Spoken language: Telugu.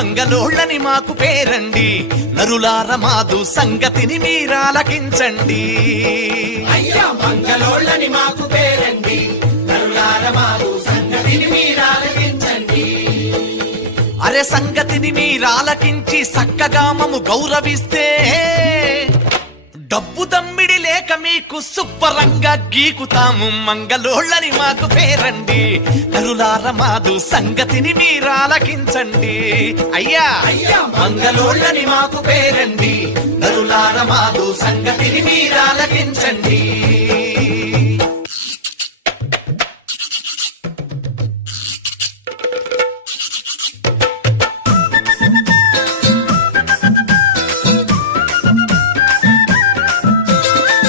మంగళోళ్ళని మాకు పేరండి, నరులార మాదు సంగతిని మీరాలకించండి. అయ్యా మంగళోళ్ళని మాకు పేరండి, నరులార మాదు సంగతిని మీరాలకించండి. అరే సంగతిని మీరాలకించి సక్కగా మము గౌరవిస్తే డబ్బు దమ్మిడి లేక మీకు శుభ్రంగా గీకుతాము. మంగళోళ్ళని మాకు పేరండి, నరులార మాదు సంగతిని మీరాలకించండి. అయ్యా మంగళోళ్ళని మాకు పేరండి, నరులార మాదు సంగతిని మీరాలకించండి.